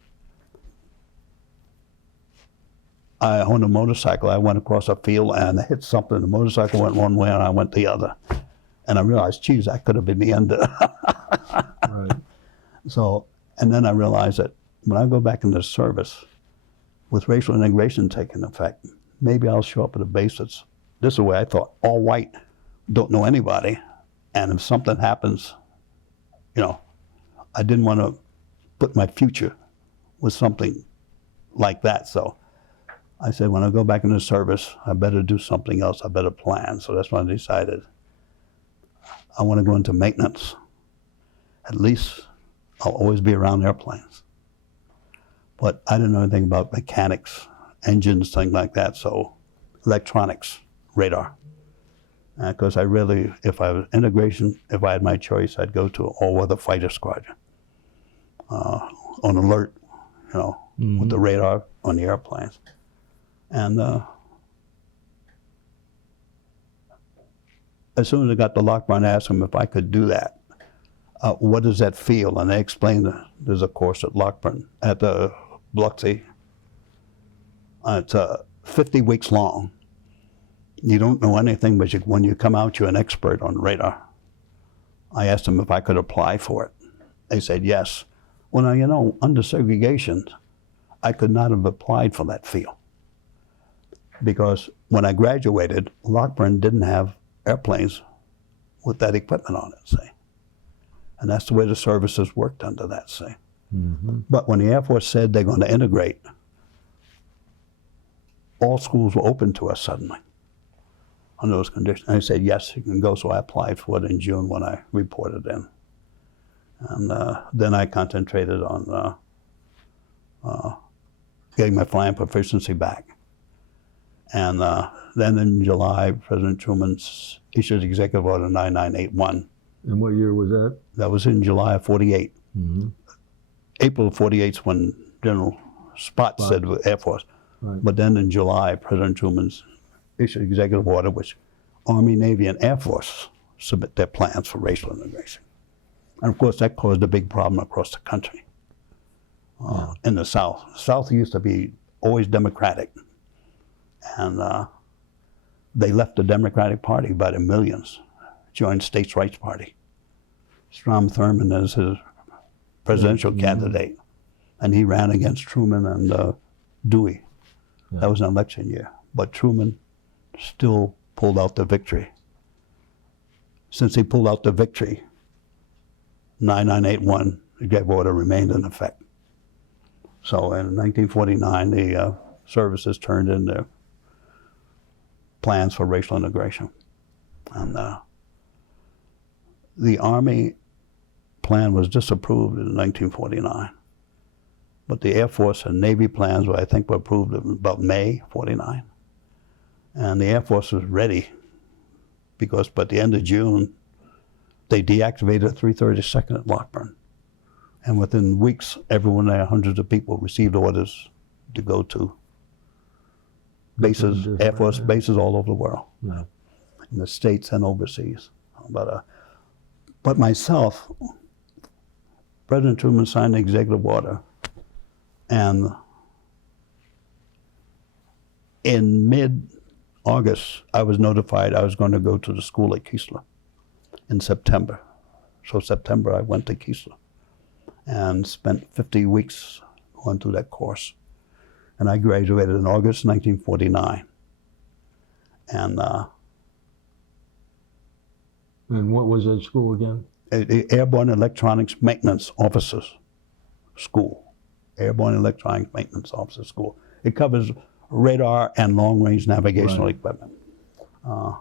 I owned a motorcycle. I went across a field and I hit something. The motorcycle went one way and I went the other. And I realized, geez, that could have been the end of it. Right. So, and then I realized that when I go back into service, with racial integration taking effect, maybe I'll show up at a base that's, this is the way I thought, all white, don't know anybody. And if something happens, you know, I didn't want to put my future with something like that. So I said, when I go back into service, I better do something else. I better plan. So that's when I decided I want to go into maintenance. At least I'll always be around airplanes. But I didn't know anything about mechanics, engines, things like that. So electronics, radar. Because I really, if I was integration, if I had my choice, I'd go to all-weather fighter squadron. On alert, you know, with the radar on the airplanes. And as soon as I got to Lockburn, I asked them if I could do that. What does that feel? And they explained there's a course at Lockburn, at the Biloxi. It's 50 weeks long. You don't know anything, but when you come out, you're an expert on radar. I asked them if I could apply for it. They said yes. Well, now, you know, under segregation, I could not have applied for that field. Because when I graduated, Lockburn didn't have airplanes with that equipment on it, see. And that's the way the services worked under that, see. But when the Air Force said they're going to integrate, all schools were open to us suddenly under those conditions. And I said, yes, you can go. So I applied for it in June when I reported in. And then I concentrated on getting my flying proficiency back. And then in July, President Truman issued Executive Order 9981. And what year was that? That was in July of 48. April of 48 is when General Spaatz said with Air Force. Right. But then in July, President Truman's issued Executive Order, which Army, Navy, and Air Force submit their plans for racial integration. And of course, that caused a big problem across the country. In the South. The South used to be always Democratic. And they left the Democratic Party by the millions, joined States' Rights Party. Strom Thurmond as his presidential candidate. And he ran against Truman and Dewey. That was an election year. But Truman still pulled out the victory. Since he pulled out the victory, 9981, the Executive Order remained in effect. So in 1949, the services turned in their plans for racial integration. And the Army plan was disapproved in 1949. But the Air Force and Navy plans, I think, were approved in about May 49. And the Air Force was ready because by the end of June, they deactivated 332nd at Lockburn. And within weeks, everyone there, hundreds of people, received orders to go to bases, Air Force bases all over the world, Yeah. in the States and overseas. But myself, President Truman signed the executive order, and in mid-August, I was notified I was going to go to the school at Keesler in September. So September, I went to Keesler and spent 50 weeks going through that course. And I graduated in August 1949. And what was that school again? the Airborne Electronics Maintenance Officers School. Airborne Electronics Maintenance Officers School. It covers radar and long-range navigational equipment. So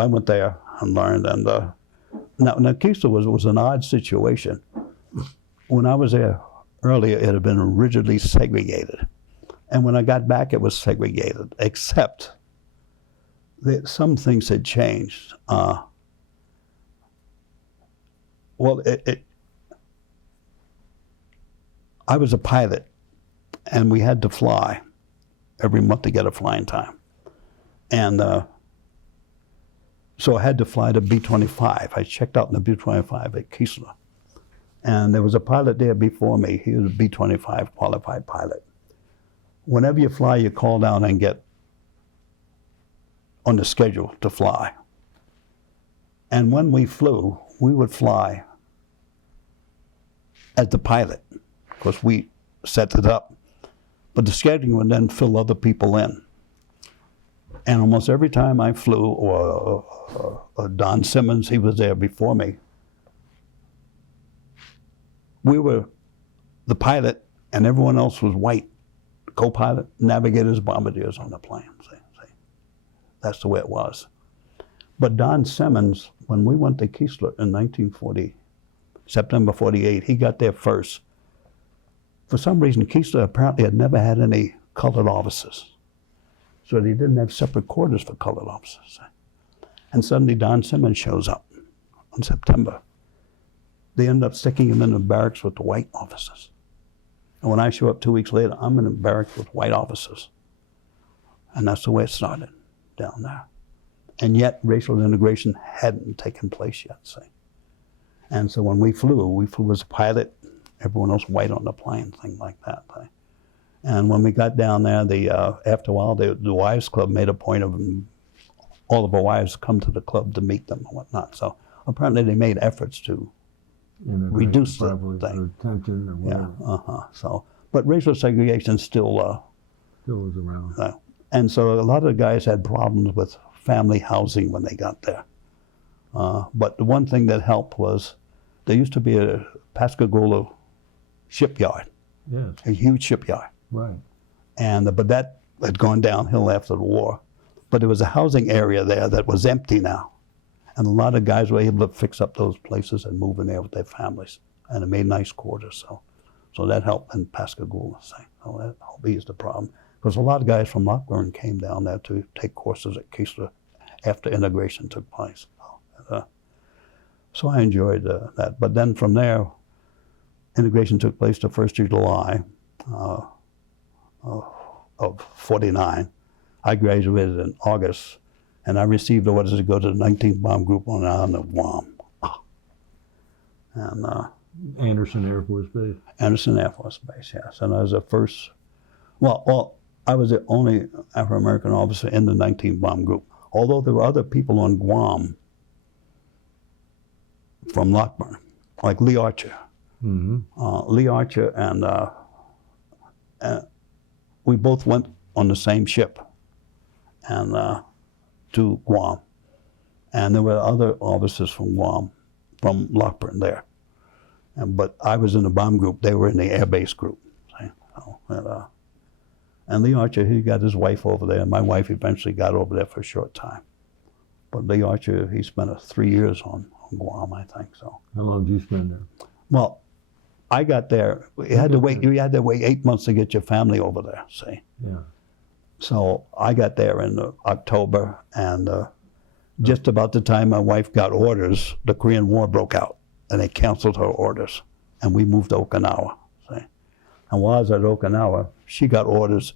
I went there and learned. And now Keesler was an odd situation. When I was there earlier, it had been rigidly segregated. And when I got back, it was segregated, except that some things had changed. I was a pilot, and we had to fly every month to get a flying time. And so I had to fly to B-25. I checked out in the B-25 at Keesler. And there was a pilot there before me. He was a B-25 qualified pilot. Whenever you fly, you call down and get on the schedule to fly. And when we flew, we would fly as the pilot, because we set it up. But the scheduling would then fill other people in. And almost every time I flew, or Don Simmons, he was there before me, we were the pilot and everyone else was white. Co-pilot, navigators, bombardiers on the plane. See? That's the way it was. But Don Simmons, when we went to Keesler in 1940, September 48, he got there first. For some reason, Keesler apparently had never had any colored officers. So they didn't have separate quarters for colored officers. And suddenly Don Simmons shows up in September. They end up sticking him in the barracks with the white officers. And when I show up 2 weeks later, I'm in the barracks with white officers. And that's the way it started down there. And yet racial integration hadn't taken place yet, see. And so when we flew as a pilot, everyone else white on the plane, things like that. See. And when we got down there, after a while, the wives club made a point of all of our wives come to the club to meet them and whatnot. So apparently they made efforts to reduce the thing. Tension or whatever. Yeah, So, but racial segregation still was around. And so a lot of the guys had problems with family housing when they got there. But the one thing that helped was there used to be a Pascagoula shipyard, Yes. a huge shipyard. Right. And but that had gone downhill after the war. But there was a housing area there that was empty now. And a lot of guys were able to fix up those places and move in there with their families. And it made nice quarters. So that helped in Pascagoula. So that helped ease the problem. Because a lot of guys from Lockburn came down there to take courses at Keesler after integration took place. So I enjoyed that. But then from there, integration took place the 1st of July of 49. I graduated in August. And I received orders to go to the 19th Bomb Group on the island of Guam. And Anderson Air Force Base. Anderson Air Force Base, yes. And I was the first, I was the only Afro-American officer in the 19th Bomb Group. Although there were other people on Guam from Lockburn, like Lee Archer. Mm-hmm. Lee Archer and we both went on the same ship. And to Guam. And there were other officers from Guam, from Lockburn there. But I was in the bomb group, they were in the air base group. And Lee Archer, he got his wife over there, and my wife eventually got over there for a short time. But Lee Archer, he spent 3 years on Guam, I think so. How long did you spend there? Well, I got there, you had to wait 8 months to get your family over there, see? Yeah. So I got there in October, and just about the time my wife got orders, the Korean War broke out, and they canceled her orders, and we moved to Okinawa. See? And while I was at Okinawa, she got orders,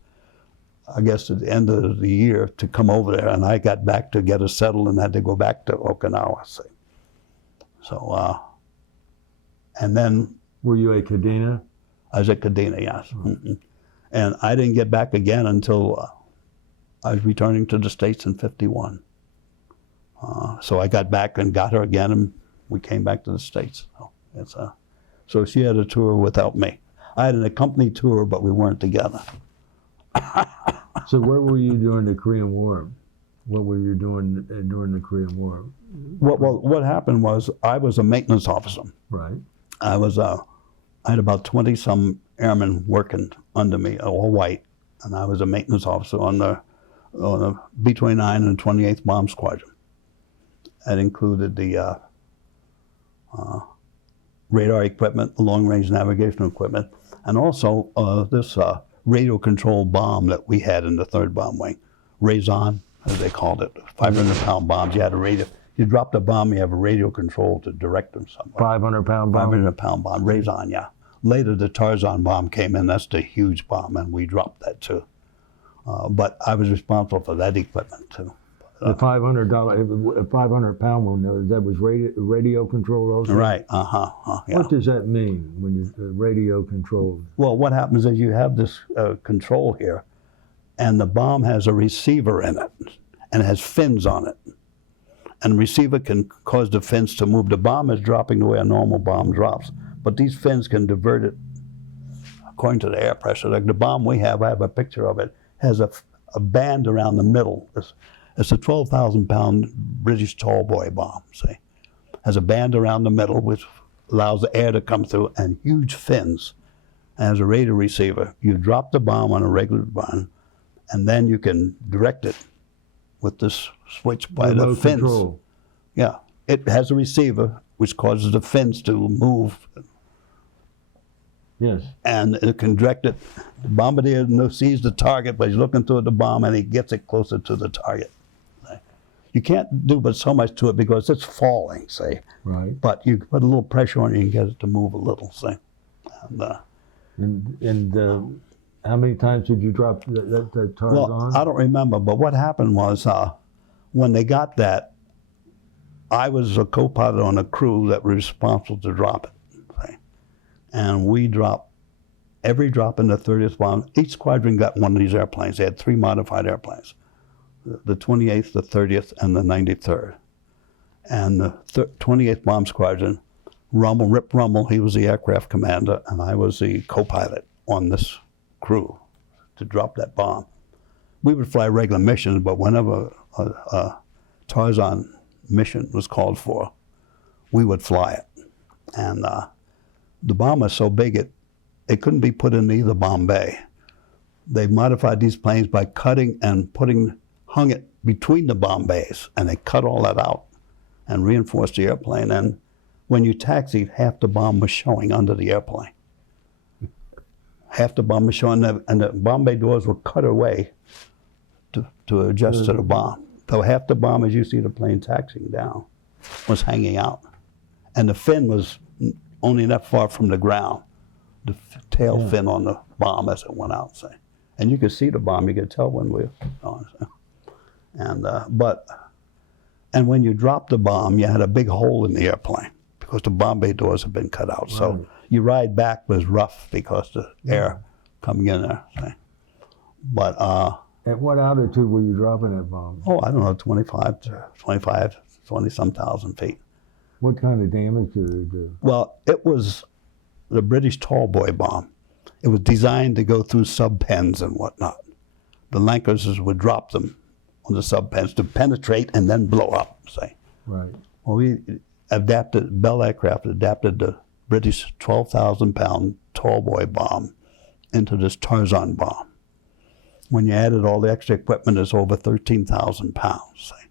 I guess, at the end of the year to come over there, and I got back to get her settled and had to go back to Okinawa. So, and then... Were you at Kadena? I was at Kadena, yes. Mm-hmm. And I didn't get back again until I was returning to the States in '51. So I got back and got her again, and we came back to the States. So she had a tour without me. I had an accompanied tour, but we weren't together. So where were you during the Korean War? What were you doing during the Korean War? What happened was I was a maintenance officer. Right. I had about 20-some airmen working under me, all white, and I was a maintenance officer on the B-29 and 28th Bomb Squadron. That included the radar equipment, the long-range navigation equipment, and also this radio-controlled bomb that we had in the 3rd Bomb Wing, Raison, as they called it, 500-pound bombs. You had a radio. You dropped a bomb, you have a radio control to direct them somewhere. 500-pound bomb? 500-pound bomb, Raison, yeah. Later, the Tarzan bomb came in. That's the huge bomb, and we dropped that too. But I was responsible for that equipment too. The $500-pound one, that was radio controlled also? Right, yeah. What does that mean when you radio controlled? Well, what happens is you have this control here, and the bomb has a receiver in it, and it has fins on it. And the receiver can cause the fins to move. The bomb is dropping the way a normal bomb drops, but these fins can divert it according to the air pressure. Like the bomb we have, I have a picture of it, has a band around the middle. It's a 12,000-pound British tall boy bomb, see. Has a band around the middle which allows the air to come through, and huge fins. As a radio receiver, you drop the bomb on a regular bomb, and then you can direct it with this switch by the fins. Control. Yeah, it has a receiver which causes the fins to move. Yes. And it can direct it. The bombardier sees the target, but he's looking through the bomb, and he gets it closer to the target. You can't do but so much to it because it's falling, say. Right. But you put a little pressure on it and get it to move a little, say. And how many times did you drop that Tarzan? Well, I don't remember, but what happened was when they got that, I was a co-pilot on a crew that was responsible to drop it. Say. And we dropped every drop in the 30th bomb. Each squadron got one of these airplanes. They had 3 modified airplanes. The 28th, the 30th, and the 93rd. And the 28th Bomb Squadron, Rip Rummel, he was the aircraft commander, and I was the co-pilot on this crew to drop that bomb. We would fly regular missions, but whenever a Tarzan mission was called for, we would fly it. And the bomb was so big, it couldn't be put in either bomb bay. They modified these planes by cutting and hung it between the bomb bays, and they cut all that out and reinforced the airplane. And when you taxied, half the bomb was showing under the airplane. Half the bomb was showing, and the bomb bay doors were cut away to adjust to the bomb. So half the bomb, as you see the plane taxiing down, was hanging out. And the fin was only that far from the ground, the tail fin on the bomb as it went out, say. And you could see the bomb, you could tell when we were on. So. And when you dropped the bomb, you had a big hole in the airplane because the bomb bay doors had been cut out. Right. So your ride back was rough because the air coming in there. See. But at what altitude were you dropping that bomb? Oh, I don't know, 20-some thousand feet. What kind of damage did it do? Well, it was the British tall boy bomb. It was designed to go through sub-pens and whatnot. The Lancashires would drop them on the sub-pens to penetrate and then blow up, say. Right. Well, Bell Aircraft adapted the British 12,000-pound tall boy bomb into this Tarzan bomb. When you added all the extra equipment, it's over 13,000 pounds, say.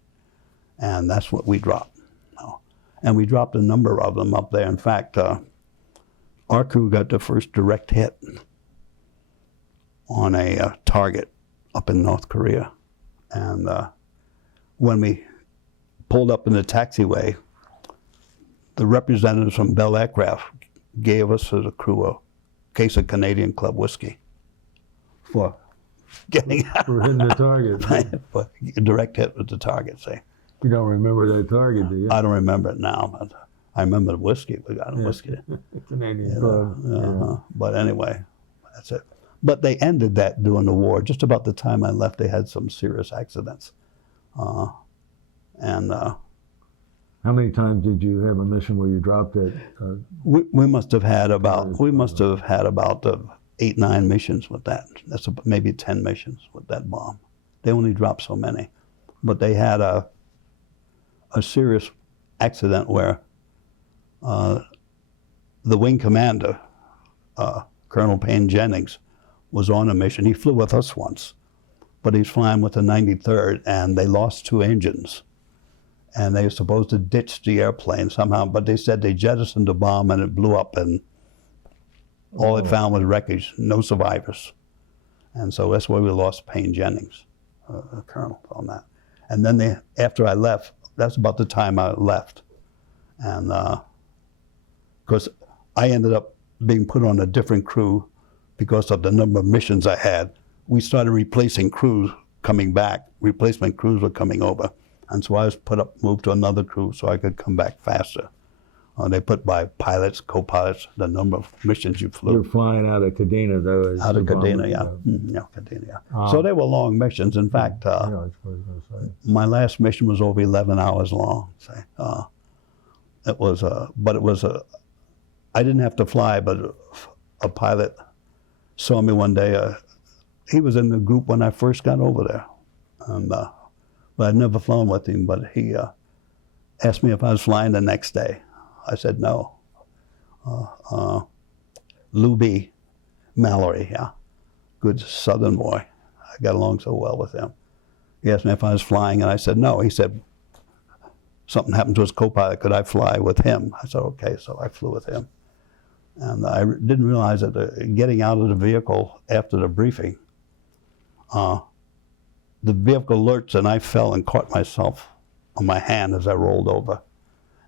And that's what we dropped. And we dropped a number of them up there. In fact, our crew got the first direct hit on a target up in North Korea. And when we pulled up in the taxiway, the representatives from Bell Aircraft gave us as a crew a case of Canadian Club whiskey for getting For hitting the target. for a direct hit with the target, see. You don't remember that target, do you? I don't remember it now, but I remember the whiskey. We got a whiskey. Canadian Club. Yeah. But anyway, that's it. But they ended that during the war. Just about the time I left, they had some serious accidents. How many times did you have a mission where you dropped it? We must have had about 8, 9 missions with that. That's maybe 10 missions with that bomb. They only dropped so many, but they had a serious accident where the wing commander, Colonel Payne Jennings, was on a mission. He flew with us once, but he's flying with the 93rd, and they lost 2 engines. And they were supposed to ditch the airplane somehow, but they said they jettisoned the bomb and it blew up, and all it found was wreckage, no survivors. And so that's why we lost Payne Jennings, a colonel, on that. And then after I left, that's about the time I left. And because I ended up being put on a different crew because of the number of missions I had. We started replacing crews coming back. Replacement crews were coming over. And so I was moved to another crew so I could come back faster. They put by pilots, co-pilots, the number of missions you flew. You're flying out of Kadena, though. Out of Kadena, yeah. Kadena, yeah. So they were long missions. In fact, my last mission was over 11 hours long. It was, I didn't have to fly, but a pilot saw me one day. He was in the group when I first got over there. But I'd never flown with him, but he asked me if I was flying the next day. I said no. Lou B. Mallory, yeah, good Southern boy. I got along so well with him. He asked me if I was flying, and I said no. He said something happened to his co-pilot. Could I fly with him? I said okay, so I flew with him. And I didn't realize that getting out of the vehicle after the briefing, the vehicle lurched and I fell and caught myself on my hand as I rolled over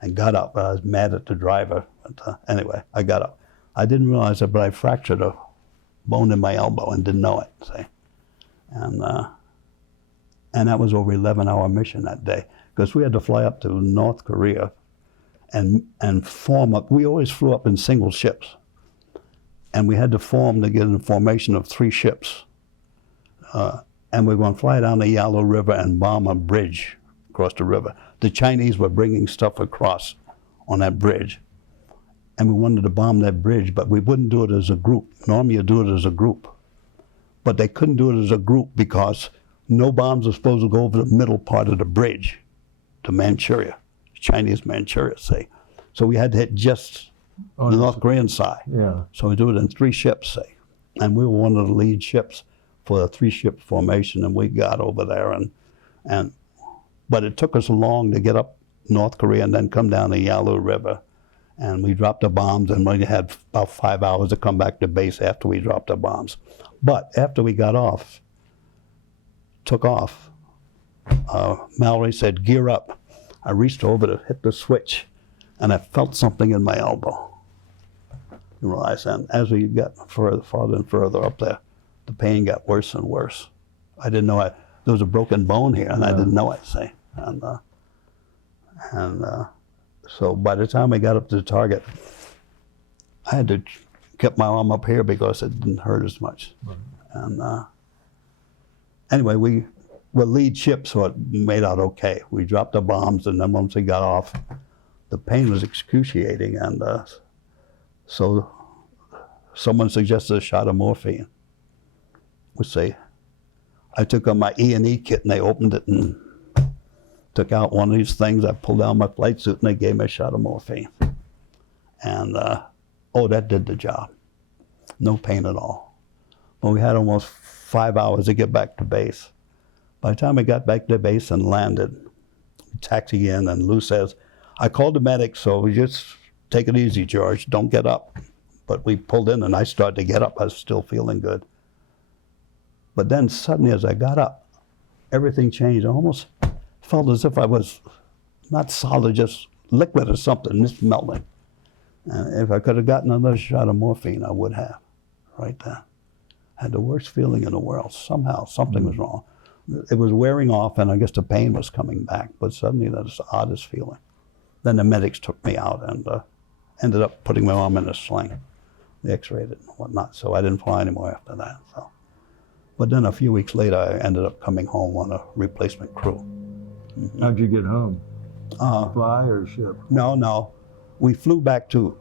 and got up. I was mad at the driver. But anyway, I got up. I didn't realize it, but I fractured a bone in my elbow and didn't know it, see. And that was over 11-hour mission that day because we had to fly up to North Korea and form up. We always flew up in single ships. And we had to form to get in formation of 3 ships. And we were going to fly down the Yalu River and bomb a bridge across the river. The Chinese were bringing stuff across on that bridge. And we wanted to bomb that bridge, but we wouldn't do it as a group. Normally you do it as a group. But they couldn't do it as a group because no bombs were supposed to go over the middle part of the bridge to Manchuria, Chinese Manchuria, say. So we had to hit just the North Korean side. Yeah. So we do it in 3 ships, say. And we were one of the lead ships for the 3-ship formation, and we got over there, but it took us long to get up North Korea and then come down the Yalu River, and we dropped the bombs, and we had about 5 hours to come back to base after we dropped the bombs. But after we took off, Mallory said, "Gear up." I reached over to hit the switch, and I felt something in my elbow. You realize, and as we got farther and further up there, the pain got worse and worse. I didn't know there was a broken bone here, and I didn't know it, see. So by the time I got up to the target, I had to keep my arm up here because it didn't hurt as much. And anyway, we were lead ship, so it made out okay. We dropped the bombs, and then once we got off, the pain was excruciating, and so someone suggested a shot of morphine. I took on my E&E kit and they opened it and took out one of these things. I pulled down my flight suit and they gave me a shot of morphine. And that did the job. No pain at all. But we had almost 5 hours to get back to base. By the time I got back to base and landed, we taxi in, and Lou says, "I called the medic, so just take it easy, George. Don't get up." But we pulled in and I started to get up. I was still feeling good. But then suddenly as I got up, everything changed. I almost felt as if I was not solid, just liquid or something, just melting. And if I could have gotten another shot of morphine, I would have. right there. I had the worst feeling in the world. Somehow, something was wrong. It was wearing off, and I guess the pain was coming back, but suddenly that was the oddest feeling. Then the medics took me out and ended up putting my arm in a sling. They x-rayed it and whatnot, so I didn't fly anymore after that. So. But then a few weeks later, I ended up coming home on a replacement crew. How'd you get home? Fly or ship? No. We flew back to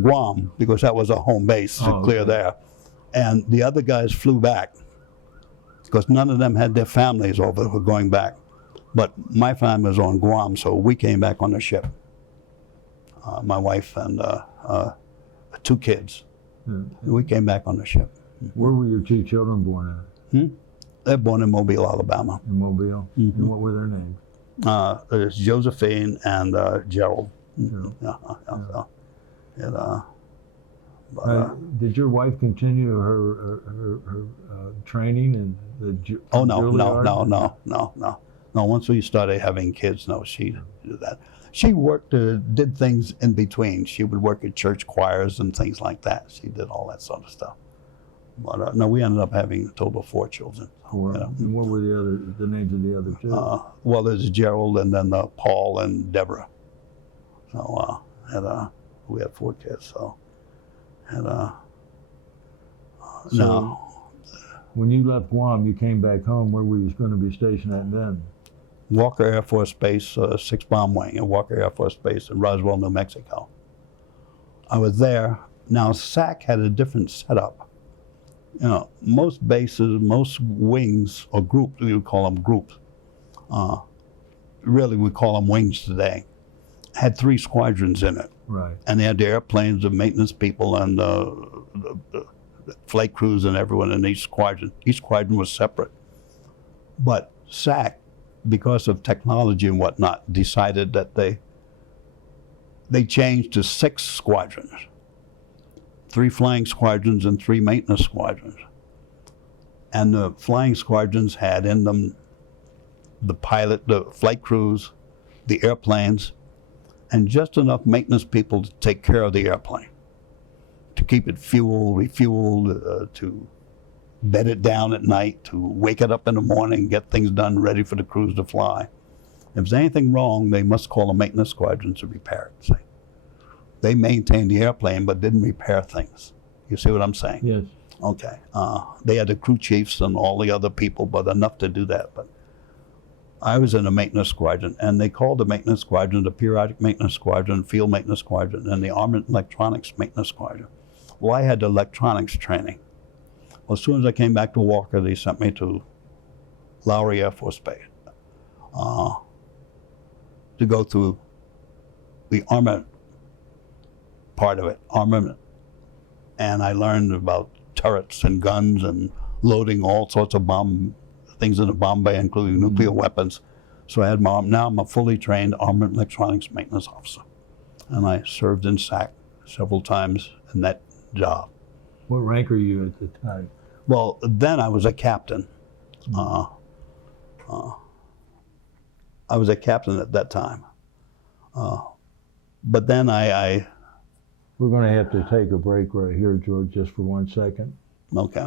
Guam because that was our home base, clear there. And the other guys flew back because none of them had their families over who were going back. But my family was on Guam, so we came back on the ship. My wife and 2 kids. We came back on the ship. Where were your 2 children born at? They're born in Mobile, Alabama. In Mobile? And what were their names? There's Josephine and Gerald. Did your wife continue her training in the No. Once we started having kids, no, she did that. She worked, did things in between. She would work at church choirs and things like that. She did all that sort of stuff. But no, we ended up having a total of 4 children. 4. And what were the names of the other 2? Well, there's Gerald and then Paul and Deborah. So we had 4 kids. So no. When you left Guam, you came back home. Where were you going to be stationed at then? Walker Air Force Base, 6th Bomb Wing at Walker Air Force Base in Roswell, New Mexico. I was there. Now, SAC had a different setup. You know, most bases, most wings, or groups, we would call them groups. Really, we call them wings today. Had 3 squadrons in it. Right. And they had the airplanes, the maintenance people, and the flight crews and everyone in each squadron. Each squadron was separate. But SAC, because of technology and whatnot, decided that they changed to 6 squadrons. 3 flying squadrons and 3 maintenance squadrons. And the flying squadrons had in them the pilot, the flight crews, the airplanes, and just enough maintenance people to take care of the airplane, to keep it fueled, refueled, to bed it down at night, to wake it up in the morning, get things done, ready for the crews to fly. If there's anything wrong, they must call a maintenance squadron to repair it. See? They maintained the airplane but didn't repair things. You see what I'm saying? Yes. Okay. They had the crew chiefs and all the other people, but enough to do that. But I was in a maintenance squadron, and they called the maintenance squadron the periodic maintenance squadron, field maintenance squadron, and the armament electronics maintenance squadron. Well, I had the electronics training. Well, as soon as I came back to Walker, they sent me to Lowry Air Force Base to go through the armament part of it, armament. And I learned about turrets and guns and loading all sorts of things in the bomb bay, including nuclear weapons. So I had now I'm a fully trained armament electronics maintenance officer. And I served in SAC several times in that job. What rank are you at the time? Well, then I was a captain. I was a captain at that time. But then We're going to have to take a break right here, George, just for 1 second. Okay.